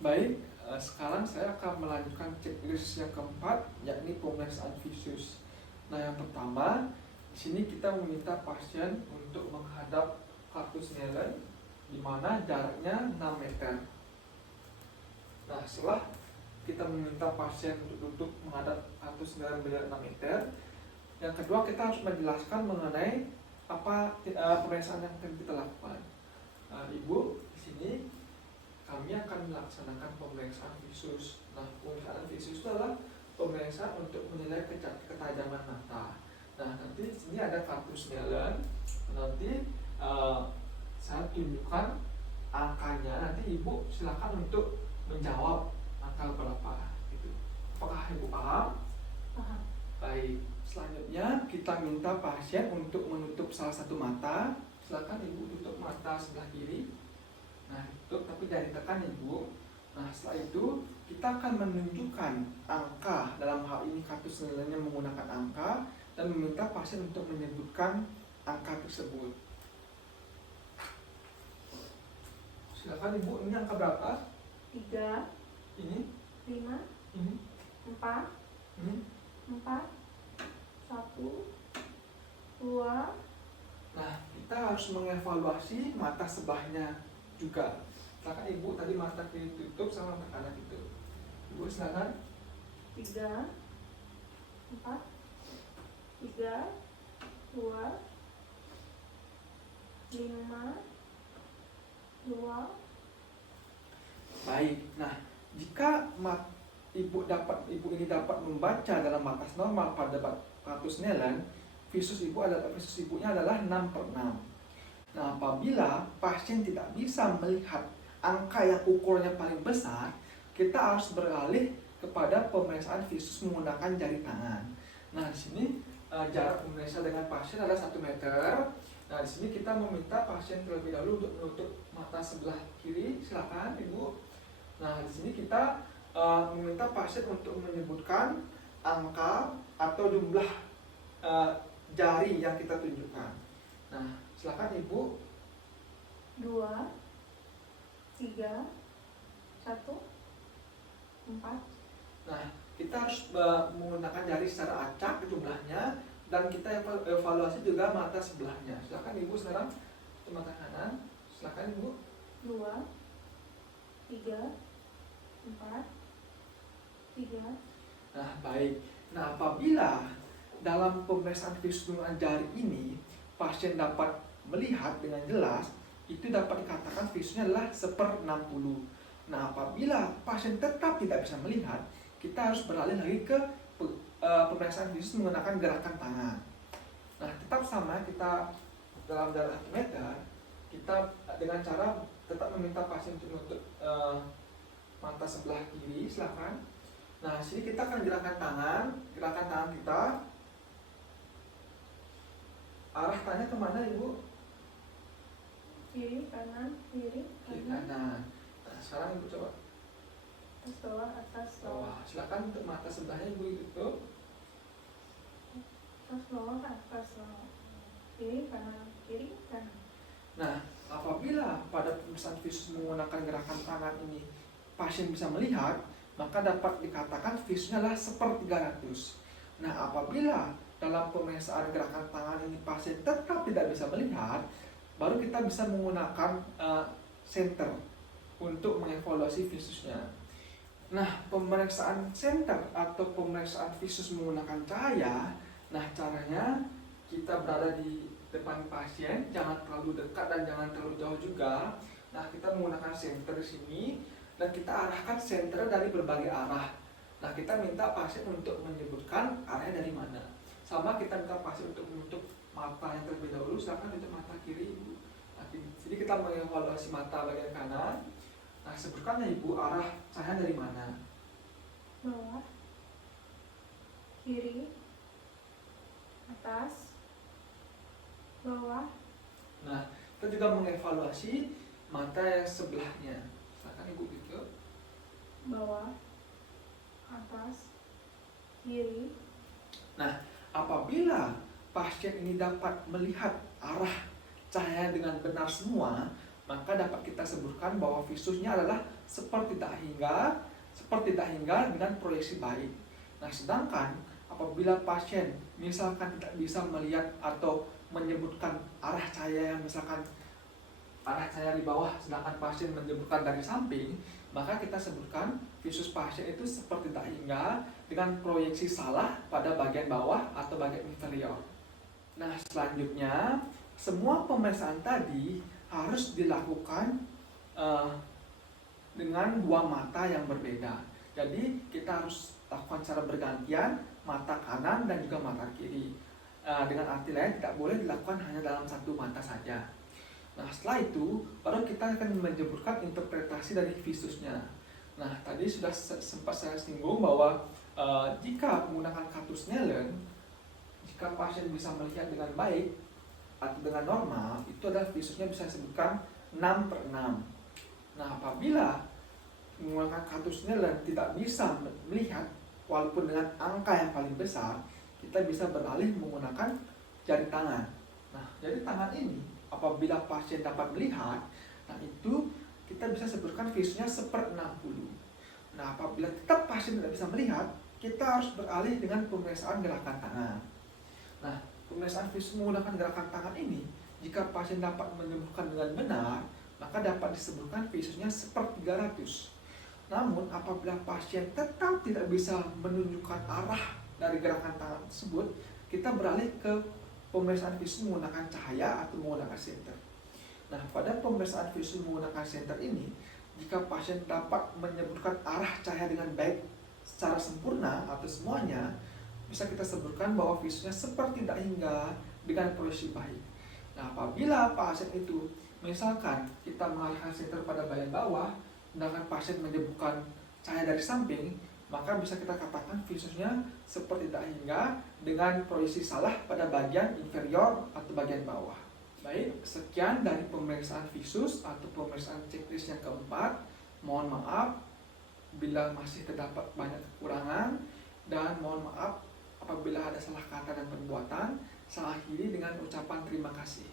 Baik, sekarang saya akan melanjutkan checklist yang keempat, yakni pemeriksaan visus. Nah, yang pertama, di sini kita meminta pasien untuk menghadap kartu Snellen, di mana jaraknya 6 meter. Nah, setelah kita meminta pasien untuk duduk menghadap kartu Snellen berjarak 6 meter, yang kedua kita harus menjelaskan mengenai apa pemeriksaan yang akan kita lakukan. Ibu, di sini kami akan melaksanakan pemeriksaan visus. Nah, pemeriksaan visus itu adalah pemeriksaan untuk menilai ketajaman mata. Nah, nanti di sini ada kartu Snellen. Nanti saya tunjukkan angkanya. Nanti ibu silakan untuk menjawab angka berapa. Gitu. Apakah ibu paham? Paham. Baik. Selanjutnya kita minta pasien untuk menutup salah satu mata. Silakan ibu tutup mata sebelah kiri. Nah, tutup tapi jangan ditekan ibu. Nah, setelah itu kita akan menunjukkan angka, dalam hal ini kartu Snellennya menggunakan angka, dan meminta pasien untuk menyebutkan angka tersebut. Silakan ibu, ini angka berapa? 3, Ini, 5, ini, 4, ini. 4, 1, 2. Nah, kita harus mengevaluasi mata sebelahnya juga. Silakan ibu, tadi mata kiri tutup sama mata kanan itu. Ibu silakan. 3, 4, 3, 2, 5, 2. Baik. Nah, jika ibu ini dapat membaca dalam batas normal pada kartu Snellen, visus ibunya adalah 6/6. Nah, apabila pasien tidak bisa melihat angka yang ukurnya paling besar, kita harus beralih kepada pemeriksaan visus menggunakan jari tangan. Nah, di sini jarak pemeriksa dengan pasien adalah 1 meter. Nah, di sini kita meminta pasien terlebih dahulu untuk menutup mata sebelah kiri. Silakan, Ibu. Nah, di sini kita meminta pasien untuk menyebutkan angka atau jumlah jari yang kita tunjukkan. Nah, silakan Ibu. 2, 3, 1, 4. Nah, kita harus menggunakan jari secara acak jumlahnya, dan kita evaluasi juga mata sebelahnya. Silakan Ibu sekarang ke mata kanan. Silakan Ibu. 2, 3, 4, 3. Nah, baik. Nah, apabila dalam pemeriksaan visus menggunakan jari ini pasien dapat melihat dengan jelas, itu dapat dikatakan visusnya adalah 1/60. Nah, apabila pasien tetap tidak bisa melihat, kita harus beralih lagi ke pemeriksaan visus menggunakan gerakan tangan. Nah, tetap sama, kita dalam jarak 1 meter, kita dengan cara tetap meminta pasien untuk menutup mata sebelah kiri. Silakan. Nah, sini kita akan gerakan tangan kita. Arah tangannya kemana Ibu? Kiri, kanan, kiri, Kiri kanan. kanan. Nah, sekarang Ibu coba Atas, bawah, atas, bawah. Silakan untuk mata sebelahnya Ibu tutup. Atas, bawah, atas, bawah. Kiri, kanan, kiri, kanan. Nah, apabila pada pemeriksaan visus menggunakan gerakan tangan ini pasien bisa melihat, maka dapat dikatakan visusnya adalah 1/300. Nah, apabila dalam pemeriksaan gerakan tangan ini pasien tetap tidak bisa melihat, baru kita bisa menggunakan senter untuk mengevaluasi visusnya. Nah, pemeriksaan senter atau pemeriksaan visus menggunakan cahaya, nah caranya kita berada di depan pasien, jangan terlalu dekat dan jangan terlalu jauh juga. Nah, kita menggunakan senter di sini dan kita arahkan senter dari berbagai arah. Nah, kita minta pasien untuk menyebutkan arahnya dari mana. Sama kita minta pasien untuk menutup mata yang terlebih dahulu. Silakan tutup mata kiri Ibu. Nah, jadi kita mengevaluasi mata bagian kanan. Nah, sebutkan Ibu arah cahaya dari mana. Bawah, kiri, atas, bawah. Nah, kita juga mengevaluasi mata yang sebelahnya. Silakan Ibu tutup. Bawah, atas, kiri. Nah, apabila pasien ini dapat melihat arah cahaya dengan benar semua, maka dapat kita sebutkan bahwa visusnya adalah seperti tak hingga dengan proyeksi baik. Nah, sedangkan apabila pasien misalkan tidak bisa melihat atau menyebutkan arah cahaya yang misalkan arah cahaya di bawah, sedangkan pasien menyebutkan dari samping, maka kita sebutkan visus pasien itu seperti tak hingga dengan proyeksi salah pada bagian bawah atau bagian inferior. Nah, selanjutnya semua pemeriksaan tadi harus dilakukan dengan dua mata yang berbeda. Jadi kita harus lakukan secara bergantian, mata kanan dan juga mata kiri. Dengan arti lain, tidak boleh dilakukan hanya dalam satu mata saja. Nah, setelah itu baru kita akan menyebutkan interpretasi dari visusnya. Nah, tadi sudah sempat saya singgung bahwa jika menggunakan katus Snellen, jika pasien bisa melihat dengan baik atau dengan normal, itu adalah visusnya bisa disebutkan 6/6. Nah, apabila menggunakan katus Snellen tidak bisa melihat walaupun dengan angka yang paling besar, kita bisa beralih menggunakan jari tangan. Nah, jari tangan ini apabila pasien dapat melihat, nah itu kita bisa sebutkan visusnya 1/60. Nah, apabila tetap pasien tidak bisa melihat, kita harus beralih dengan pemeriksaan gerakan tangan. Nah, pemeriksaan visus menggunakan gerakan tangan ini, jika pasien dapat menyembuhkan dengan benar, maka dapat disebutkan visusnya 1/300. Namun, apabila pasien tetap tidak bisa menunjukkan arah dari gerakan tangan tersebut, kita beralih ke pemeriksaan visus menggunakan cahaya atau menggunakan senter. Nah, pada pemeriksaan visus menggunakan senter ini, jika pasien dapat menyebutkan arah cahaya dengan baik secara sempurna atau semuanya, bisa kita sebutkan bahwa visusnya seperti tak hingga dengan proyeksi baik. Nah, apabila pasien itu misalkan kita mengalihkan senter pada bagian bawah, sedangkan pasien menyebutkan cahaya dari samping, maka bisa kita katakan visusnya seperti tak hingga dengan proyeksi salah pada bagian inferior atau bagian bawah. Baik, sekian dari pemeriksaan visus atau pemeriksaan checklist yang keempat. Mohon maaf bila masih terdapat banyak kekurangan, dan mohon maaf apabila ada salah kata dan perbuatan. Saya akhiri dengan ucapan terima kasih.